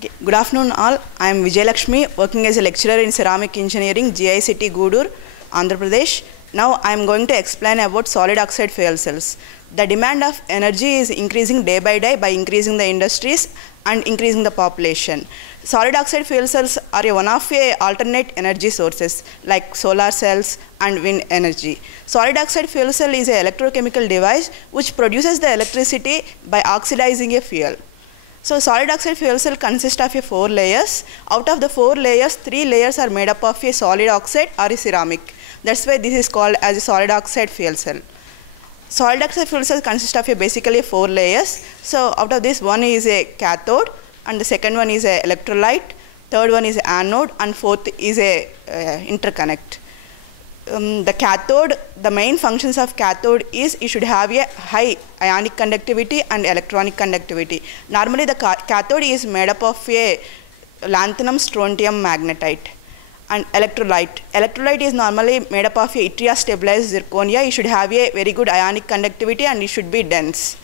Good afternoon all. I am Vijay Lakshmi, working as a lecturer in ceramic engineering, GICT Goodur, Andhra Pradesh. Now I am going to explain about solid oxide fuel cells. The demand of energy is increasing day by day by increasing the industries and increasing the population. Solid oxide fuel cells are one of a alternate energy sources like solar cells and wind energy. Solid oxide fuel cell is an electrochemical device which produces the electricity by oxidizing a fuel. So solid oxide fuel cell consists of 4 layers. Out of the 4 layers, 3 layers are made up of a solid oxide or a ceramic. That's why this is called as a solid oxide fuel cell. Solid oxide fuel cell consists of basically 4 layers. So out of this, one is a cathode, and the second one is a electrolyte, third one is anode, and fourth is a interconnect. The cathode, the main functions of cathode is you should have a high ionic conductivity and electronic conductivity. Normally the cathode is made up of a lanthanum strontium magnetite. And electrolyte. Electrolyte is normally made up of a yttria stabilized zirconia. You should have a very good ionic conductivity and it should be dense.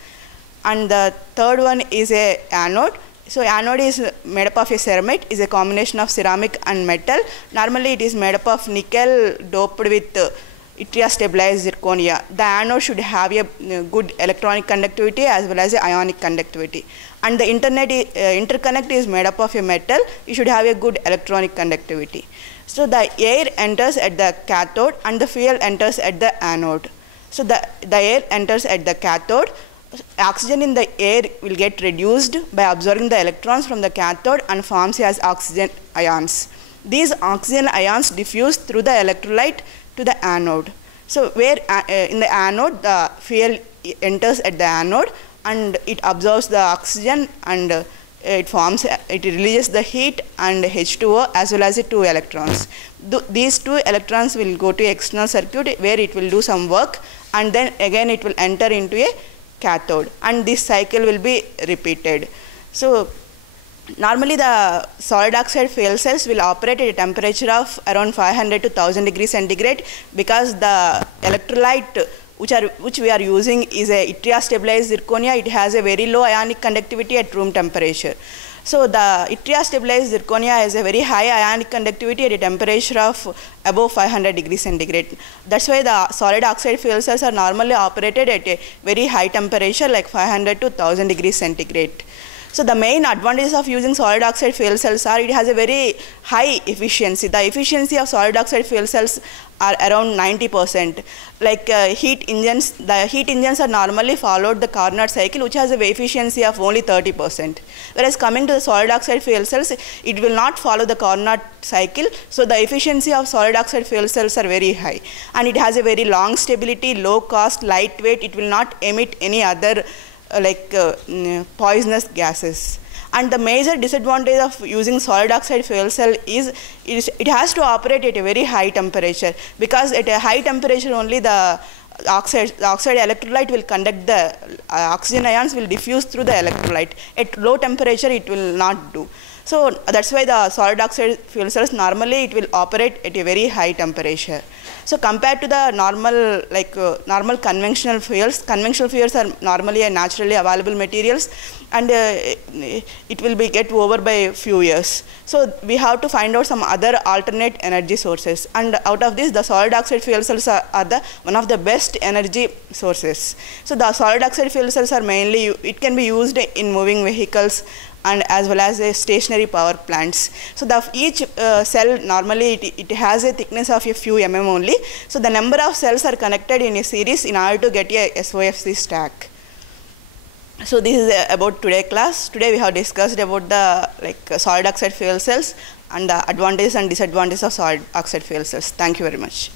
And the third one is a anode. So anode is made up of a ceramite, is a combination of ceramic and metal. Normally it is made up of nickel doped with yttria stabilized zirconia. The anode should have a good electronic conductivity as well as a ionic conductivity. And the interconnect is made up of a metal. You should have a good electronic conductivity. So the air enters at the cathode and the fuel enters at the anode. So the air enters at the cathode. Oxygen in the air will get reduced by absorbing the electrons from the cathode and forms as oxygen ions. These oxygen ions diffuse through the electrolyte to the anode. So where in the anode the fuel enters at the anode and it absorbs the oxygen and it releases the heat and H2O as well as the 2 electrons. These 2 electrons will go to external circuit where it will do some work, and then again it will enter into a cathode, and this cycle will be repeated. So normally the solid oxide fuel cells will operate at a temperature of around 500 to 1000 degrees centigrade because the electrolyte which we are using is a yttria stabilized zirconia. It has a very low ionic conductivity at room temperature. So the yttria stabilized zirconia has a very high ionic conductivity at a temperature of above 500 degrees centigrade. That's why the solid oxide fuel cells are normally operated at a very high temperature like 500 to 1000 degrees centigrade. So the main advantages of using solid oxide fuel cells are it has a very high efficiency. The efficiency of solid oxide fuel cells are around 90%. Like heat engines, the heat engines are normally followed the Carnot cycle, which has a efficiency of only 30%. Whereas coming to the solid oxide fuel cells, it will not follow the Carnot cycle. So the efficiency of solid oxide fuel cells are very high, and it has a very long stability, low cost, lightweight. It will not emit any other poisonous gases. And the major disadvantage of using solid oxide fuel cell is it has to operate at a very high temperature, because at a high temperature only the oxide electrolyte will conduct the oxygen ions will diffuse through the electrolyte. At low temperature it will not do. So that's why the solid oxide fuel cells normally it will operate at a very high temperature. So compared to the normal conventional fuels are normally a naturally available materials, and it will be get over by a few years. So we have to find out some other alternate energy sources, and out of this the solid oxide fuel cells are one of the best energy sources. So the solid oxide fuel cells are mainly, it can be used in moving vehicles and as well as stationary power plants. So each cell normally it has a thickness of a few mm only. So the number of cells are connected in a series in order to get a SOFC stack. So this is about today's class. Today we have discussed about the solid oxide fuel cells and the advantages and disadvantages of solid oxide fuel cells. Thank you very much.